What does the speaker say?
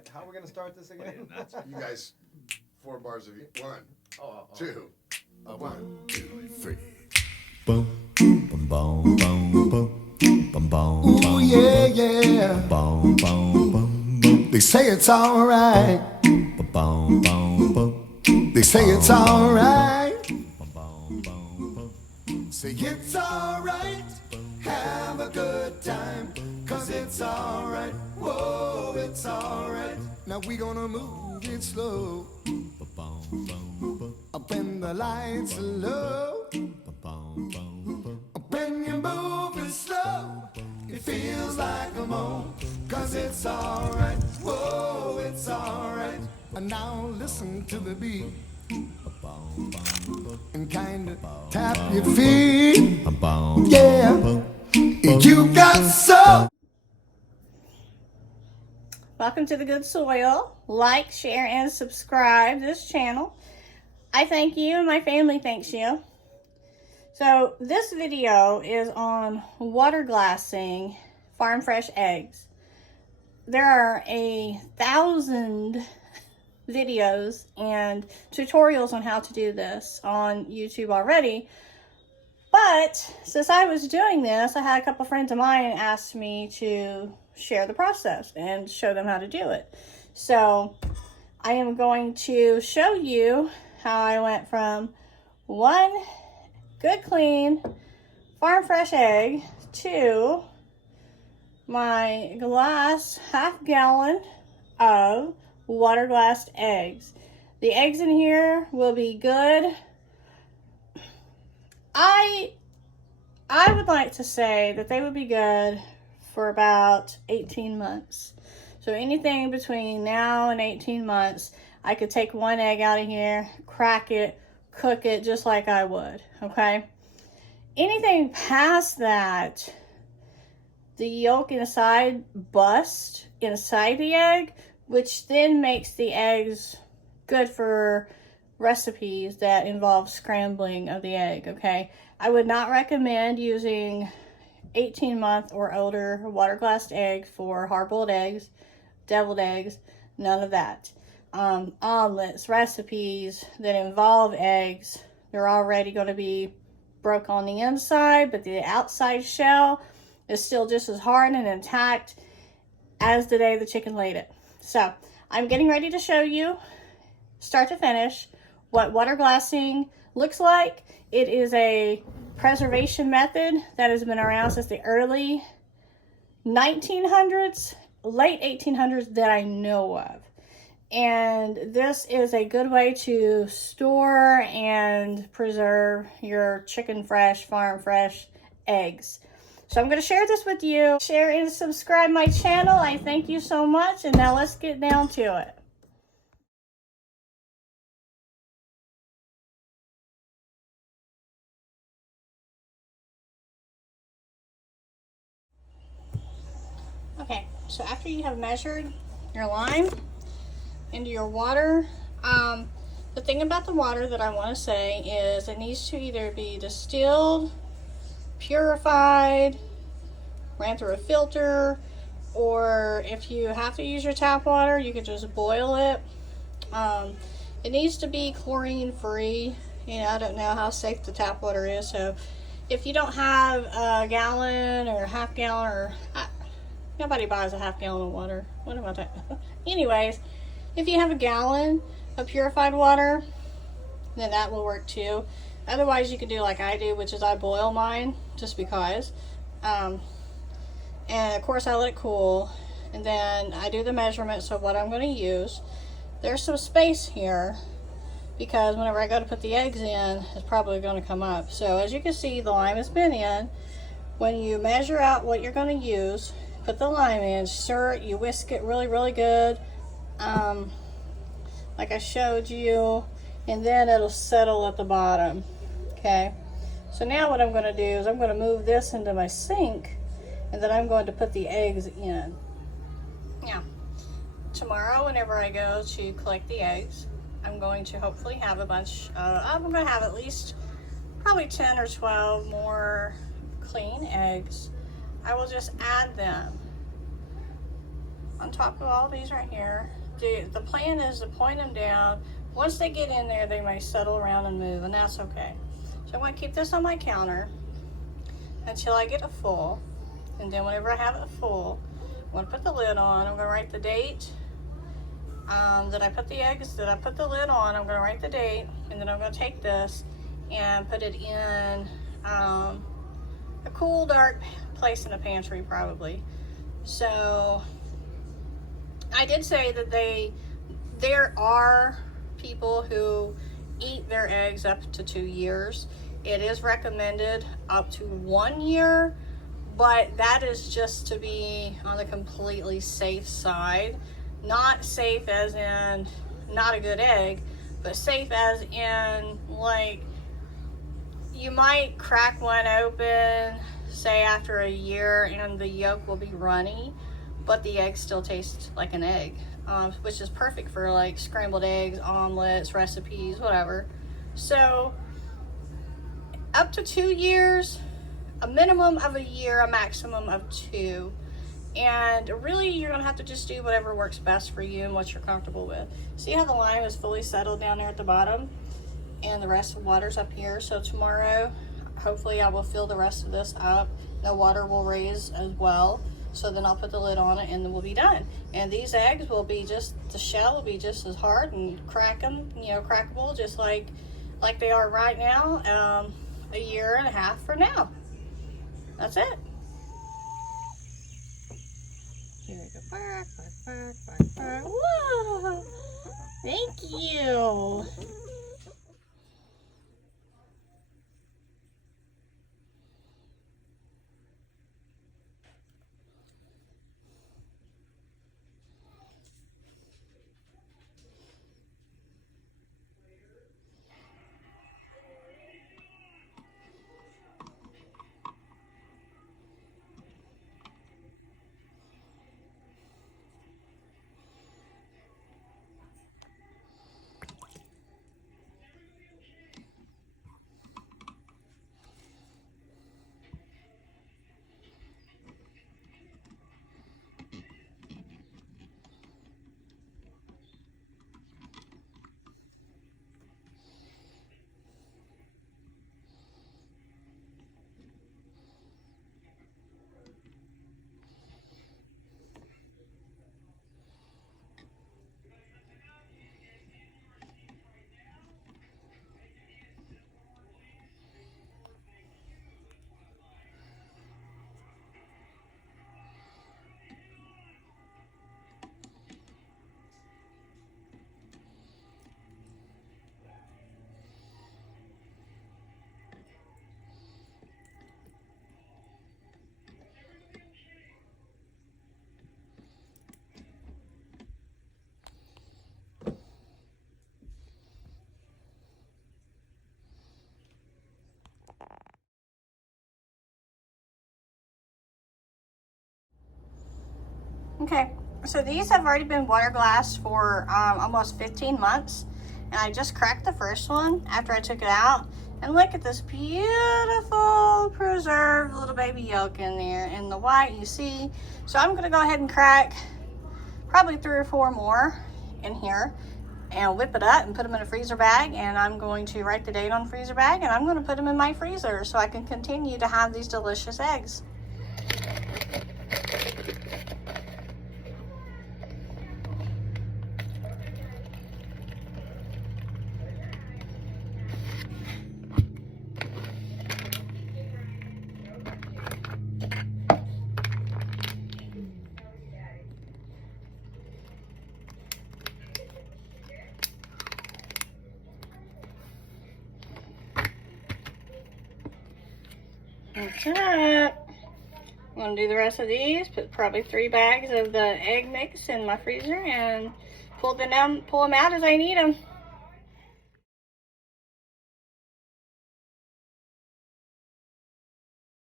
right, how are we going to start this again? You guys, 4 bars of you. 1, Oh. 2, 1, 2, 3. Boom, boom, boom, boom, boom, boom, boom. Ooh, yeah, yeah. Boom, boom, boom, boom. They say it's alright. Boom, boom, boom, boom. They say it's alright. Boom, boom, boom, boom. Say it's alright. Have a good time. Cause it's alright. Whoa, it's alright. Now we gonna move it slow. Boom, boom, boom. Up when the lights are low. Boom, boom, boom. When you move it slow, it feels like a moan. Cause it's alright. Whoa, it's alright. And now listen to the beat. And kinda tap your feet. Yeah. You got so. Welcome to The Good Soil. Like, share, and subscribe this channel. I thank you and my family thanks you. So this video is on water glassing farm fresh eggs. There are 1,000 videos and tutorials on how to do this on YouTube already. But since I was doing this, I had a couple friends of mine ask me to share the process and show them how to do it. So I am going to show you how I went from one good clean farm fresh egg to my glass half gallon of water glassed eggs. The eggs in here will be good. I would like to say that they would be good for about 18 months. So anything between now and 18 months, I could take one egg out of here, crack it, cook it just like I would, okay? Anything past that, the yolk inside bust inside the egg, which then makes the eggs good for recipes that involve scrambling of the egg, okay? I would not recommend using 18-month or older water glassed eggs for hard-boiled eggs, deviled eggs, none of that. Omelets, recipes that involve eggs, they're already going to be broke on the inside, but the outside shell is still just as hard and intact as the day the chicken laid it. So I'm getting ready to show you, start to finish, what water glassing looks like. It is a preservation method that has been around since the early 1900s, late 1800s that I know of. And this is a good way to store and preserve your chicken fresh, farm fresh eggs. So I'm going to share this with you. Share and subscribe my channel. I thank you so much. And now let's get down to it. Okay, so after you have measured your lime into your water, the thing about the water that I want to say is it needs to either be distilled, purified, ran through a filter, or if you have to use your tap water, you could just boil it. It needs to be chlorine free. You know, I don't know how safe the tap water is, so if you don't have a gallon or a half gallon, or nobody buys a half gallon of water. What am I talking about? Anyways, if you have a gallon of purified water, then that will work too. Otherwise, you can do like I do, which is I boil mine just because. And of course, I let it cool. And then I do the measurements of what I'm going to use. There's some space here because whenever I go to put the eggs in, it's probably going to come up. So as you can see, the lime has been in. When you measure out what you're going to use, put the lime in, stir it, you whisk it really, really good. Like I showed you, and then it'll settle at the bottom, okay? So now what I'm gonna do is I'm gonna move this into my sink, and then I'm going to put the eggs in. Now, tomorrow whenever I go to collect the eggs, I'm going to hopefully have a bunch, I'm gonna have at least probably 10 or 12 more clean eggs. I will just add them on top of all these right here. The plan is to point them down. Once they get in there, they may settle around and move, and that's okay. So I'm going to keep this on my counter until I get it full. And then whenever I have it full, I'm going to put the lid on. I'm going to write the date that I put the eggs, that I put the lid on. I'm going to write the date, and then I'm going to take this and put it in a cool, dark place in the pantry, probably. So I did say that there are people who eat their eggs up to 2 years. It is recommended up to 1 year, but that is just to be on the completely safe side. Not safe as in not a good egg, but safe as in, like, you might crack one open, say after a year, and the yolk will be runny, but the egg still tastes like an egg, which is perfect for like scrambled eggs, omelets, recipes, whatever. So up to 2 years, a minimum of a year, a maximum of 2. And really, you're gonna have to just do whatever works best for you and what you're comfortable with. See how the lime is fully settled down there at the bottom, and the rest of the water's up here. So tomorrow, hopefully I will fill the rest of this up. The water will raise as well. So then I'll put the lid on it, and then we'll be done. And these eggs will be just, the shell will be just as hard and crackable, just like they are right now, a year and a half from now. That's it. Here we go. Bark, bark, bark, bark, bark. Whoa! Thank you. Okay, so these have already been water glassed for almost 15 months. And I just cracked the first one after I took it out. And look at this beautiful preserved little baby yolk in there. And the white, you see. So I'm going to go ahead and crack probably 3 or 4 more in here. And whip it up and put them in a freezer bag. And I'm going to write the date on the freezer bag. And I'm going to put them in my freezer so I can continue to have these delicious eggs. That's it. I'm going to do the rest of these, put probably 3 bags of the egg mix in my freezer, and pull them out as I need them.